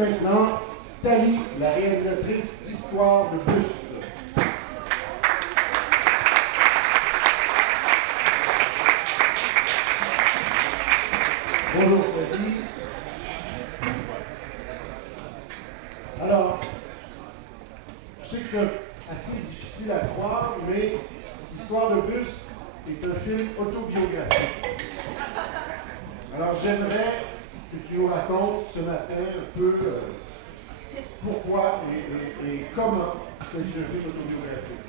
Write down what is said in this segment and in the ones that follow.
maintenant Thalie, la réalisatrice d'Histoire de bus. Bonjour Thalie. Alors, je sais que c'est assez difficile à croire, mais Histoire de bus est un film autobiographique. Alors j'aimerais que tu nous racontes ce matin un peu pourquoi et comment il s'agit d'un film autobiographique.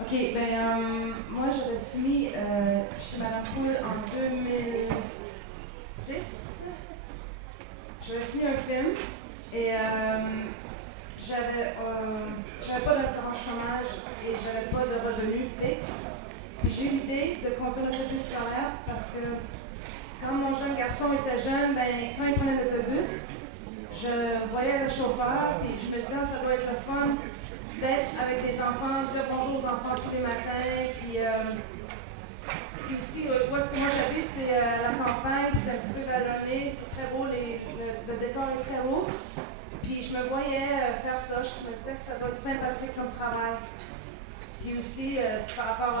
Ok, ben moi j'avais fini chez Madame Poule en 2006. J'avais fini un film et j'avais pas d'assurance chômage et j'avais pas de revenus fixes. Puis j'ai eu l'idée de construire l'autobus scolaire parce que quand mon jeune garçon était jeune, ben, quand il prenait l'autobus, je voyais le chauffeur, puis je me disais, ça doit être le fun d'être avec des enfants, dire bonjour aux enfants tous les matins, puis aussi, où est-ce que moi j'habite, c'est la campagne, puis c'est un petit peu vallonné, c'est très beau, le décor est très beau. Puis je me voyais faire ça, je me disais que ça doit être sympathique comme travail. Puis aussi, par rapport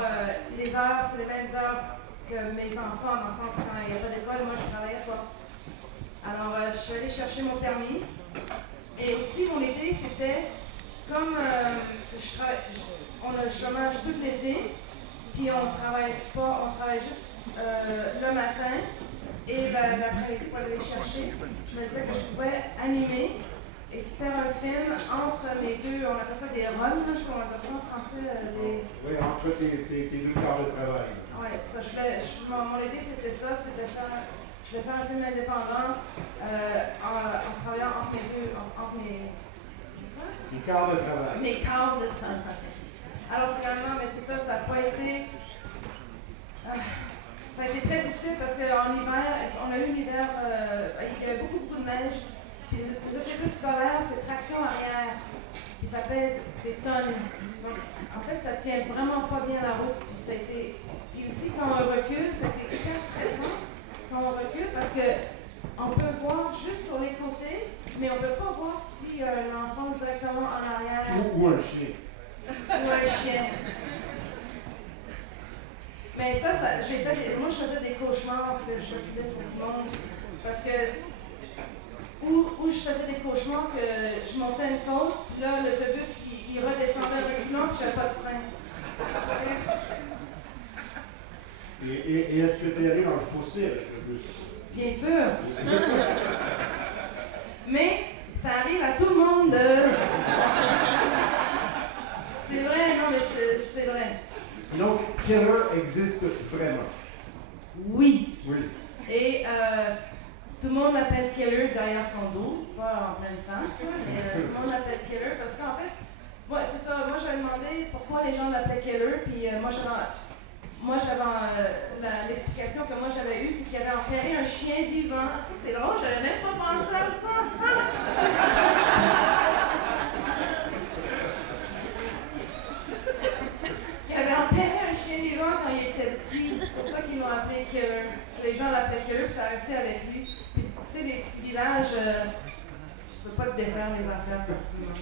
les heures, c'est les mêmes heures que mes enfants, dans le sens quand il n'y a pas d'école, moi je travaillais pas. Alors je suis allée chercher mon permis. Et aussi mon idée c'était, comme on a le chômage tout l'été, puis on travaille pas, on travaille juste le matin et l'après-midi pour aller les chercher. Je me disais que je pouvais animer et faire un film entre les deux, on appelle ça des runs, je sais pas comment dire ça en français. Oui, entre tes deux quarts de travail. Oui, ça, mon idée c'était ça, c'était je vais faire un film indépendant en travaillant entre mes quarts de travail. Mes quarts de travail. Alors finalement, mais c'est ça, ça n'a pas été... ça a été très difficile parce qu'en hiver, on a eu l'hiver, il y avait beaucoup de neige. Puis les autobus scolaires, c'est traction arrière. Puis ça pèse des tonnes. Donc, en fait, ça tient vraiment pas bien la route. Puis ça a été... Puis aussi, quand on recule, c'était hyper stressant. Quand on recule, parce que on peut voir juste sur les côtés, mais on ne peut pas voir si l'enfant directement en arrière. Ou un chien. Ou un chien. Mais ça moi je faisais des cauchemars que je reculais sur tout le monde. Parce que où je faisais des cauchemars que je montais une côte, là l'autobus il redescendait reculant puis j'avais pas de frein. Et est-ce que tu es allé dans le fossé avec le bus? Bien sûr. Mais ça arrive à tout le monde. C'est vrai, non mais c'est vrai. Donc, Keller existe vraiment? Oui. Oui. Et tout le monde l'appelle Keller derrière son dos, pas en pleine face, mais tout le monde l'appelle Keller parce qu'en fait, ouais, c'est ça, moi j'avais demandé pourquoi les gens l'appelaient Keller, puis moi j'avais l'explication que moi j'avais eue, c'est qu'il avait enterré un chien vivant. Ça c'est drôle, j'avais même pas pensé à ça. Il avait enterré un chien vivant quand il était petit. C'est pour ça qu'ils l'ont appelé Keller. Les gens l'appelaient Keller, puis ça restait avec lui. Puis, tu sais, les petits villages, tu peux pas te défaire les affaires facilement.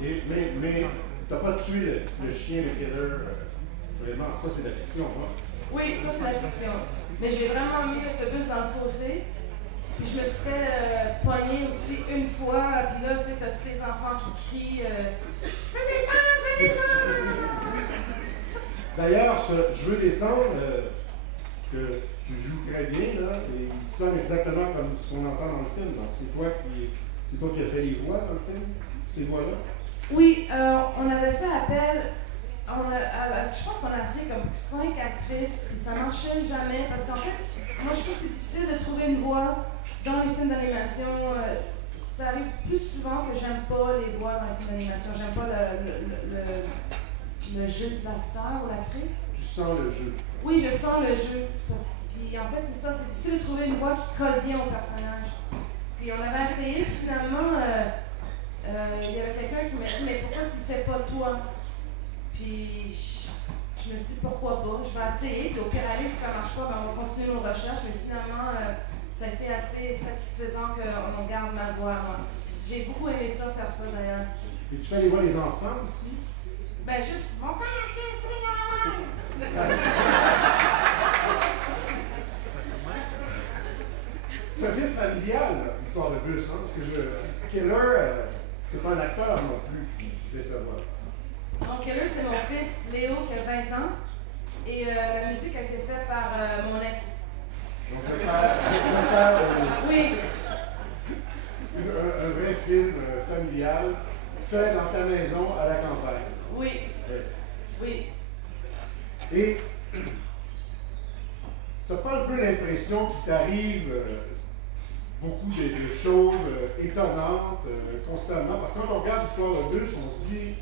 Mais t'as pas tué le chien de Keller, vraiment, ça c'est la fiction, hein? Oui, ça c'est la fiction. Mais j'ai vraiment mis l'autobus dans le fossé. Puis je me suis fait pogner aussi une fois, puis là, c'est t'as tous les enfants qui crient je veux descendre! D'ailleurs, Je veux descendre, que tu joues très bien, là, et il sonne exactement comme ce qu'on entend dans le film. Donc c'est toi qui as fait les voix dans le film, ces voix-là? Oui, on avait fait appel. Je pense qu'on a essayé comme 5 actrices, puis ça marchait jamais, parce qu'en fait, moi je trouve que c'est difficile de trouver une voix dans les films d'animation. Ça arrive plus souvent que j'aime pas les voix dans les films d'animation. J'aime pas le jeu de l'acteur ou l'actrice. Tu sens le jeu. Oui, je sens le jeu. Puis en fait, c'est ça, c'est difficile de trouver une voix qui colle bien au personnage. Puis on avait essayé, puis finalement, il y avait quelqu'un qui m'a dit « Mais pourquoi tu le fais pas toi? » Puis je me suis dit « Pourquoi pas? Je vais essayer, puis au pire aller, si ça marche pas, ben, on va continuer nos recherches. » Mais finalement, ça a été assez satisfaisant qu'on garde ma voix. Moi. J'ai beaucoup aimé ça, faire ça d'ailleurs. Et tu fais les voix des enfants aussi? Ben juste, mon père a acheté un string à la main! C'est un film familial, l'histoire de bus, hein, parce que Keller, c'est pas un acteur non plus qui fait sa voix. Donc, Keller, c'est mon fils Léo qui a 20 ans. Et la musique a été faite par mon ex. Donc, le père, Oui. Un vrai film familial fait dans ta maison à la campagne. Oui. Yes. Oui. Et t'as pas un peu l'impression qu'il t'arrive beaucoup de choses étonnantes constamment? Parce que quand on regarde l'histoire de bus, on se dit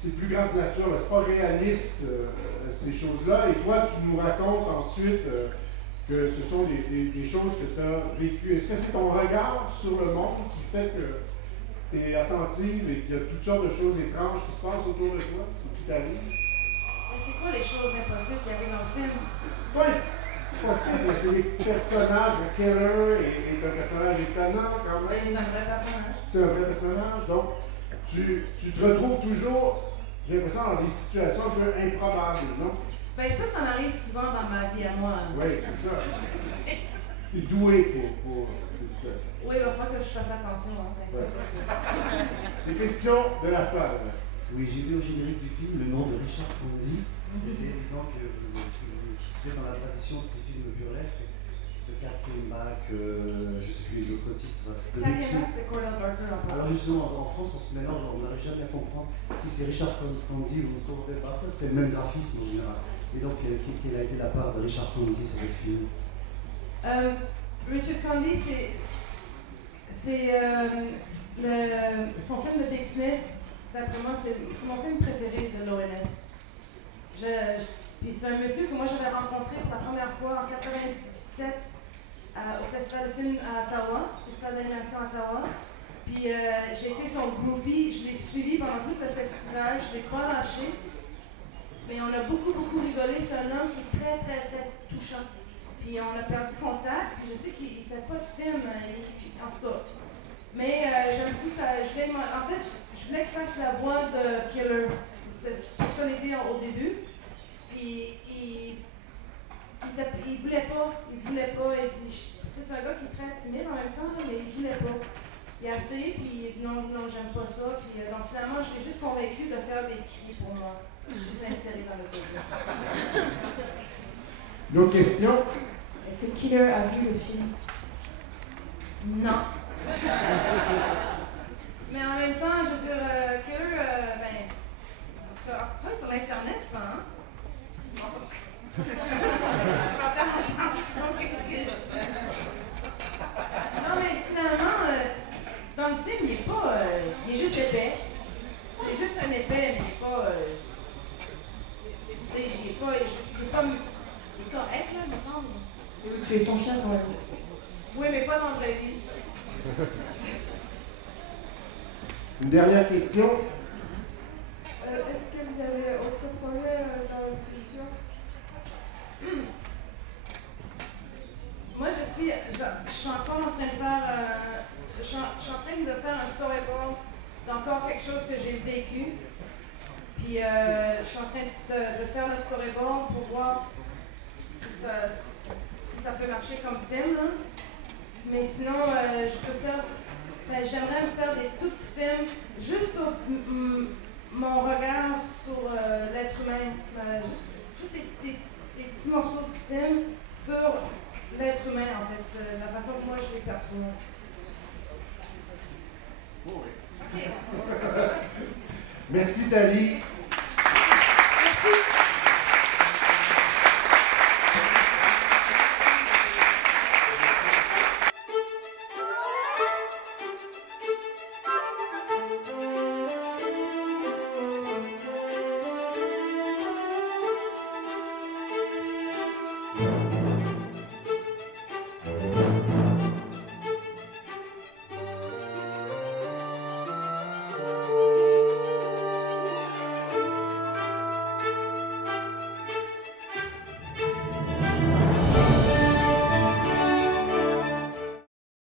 c'est plus grande nature, c'est pas réaliste ces choses-là. Et toi, tu nous racontes ensuite que ce sont des choses que tu as vécues. Est-ce que c'est ton regard sur le monde qui fait que tu es attentive et qu'il y a toutes sortes de choses étranges qui se passent autour de toi, qui t'arrivent? Mais c'est quoi les choses impossibles qui arrivent dans le film? C'est pas impossible, c'est des personnages. Keller est un personnage étonnant quand même. C'est un vrai personnage. C'est un vrai personnage, donc tu te retrouves toujours, j'ai l'impression, dans des situations un peu improbables, non? Ben ça m'arrive souvent dans ma vie à moi. Oui, c'est ça. Tu es doué pour ces situations. Oui, il va falloir que je fasse attention. Hein, ouais. Les questions de la salle. Oui, j'ai vu au générique du film le nom de Richard Pondy. Et c'est évident que vous êtes dans la tradition de ces films burlesques, de Kaltenbach, je ne sais plus les autres titres. Kaltenbach, c'est Cordell Barker en Alors justement, en France, on se mélange, on n'arrive jamais à comprendre si c'est Richard Pondy ou Cordell Barker, c'est le même graphisme en général. Et donc, quelle a été la part de Richard Pondy sur votre film? Richard Pondy, c'est son film de Disney. D'après moi, c'est mon film préféré de l'ONF. Puis c'est un monsieur que moi j'avais rencontré pour la première fois en 1997 au Festival de film à Ottawa, Festival d'animation à Ottawa. Puis j'ai été son groupie, je l'ai suivi pendant tout le festival, je ne l'ai pas lâché. Mais on a beaucoup rigolé, c'est un homme qui est très touchant. Puis on a perdu contact, puis je sais qu'il ne fait pas de film, en tout cas. Mais j'aime beaucoup ça. Je voulais qu'il fasse la voix de Keller. C'est ça l'idée au début. Puis il voulait pas. C'est un gars qui est très timide en même temps, mais il voulait pas. Il a essayé, puis il a dit non, j'aime pas ça. Puis donc finalement, je l'ai juste convaincu de faire des cris pour moi. Je les ai insérés dans l'autobus. Nos questions? Est-ce que Keller a vu le film? Non. Mais en même temps, je veux dire, Keller, ça, c'est sur l'Internet, ça, hein? Non, mais finalement, dans le film, il est juste épais. C'est juste un épais, mais il est pas. Il est correct, là, il me semble. Et vous tuez son chien quand même. Oui, mais pas dans la vraie vie. Une dernière question. Est-ce que vous avez autre projet dans le futur? Moi, je suis encore en train de faire. Je suis en train de faire un storyboard d'encore quelque chose que j'ai vécu. Puis je suis en train de faire le storyboard pour voir si ça peut marcher comme film. Hein. Mais sinon, je peux faire. J'aimerais me faire des tout petits films juste sur mon regard sur l'être humain. Juste des petits morceaux de film sur l'être humain, en fait, la façon que moi je les perçois. Oh oui. Okay. Merci, Thalie.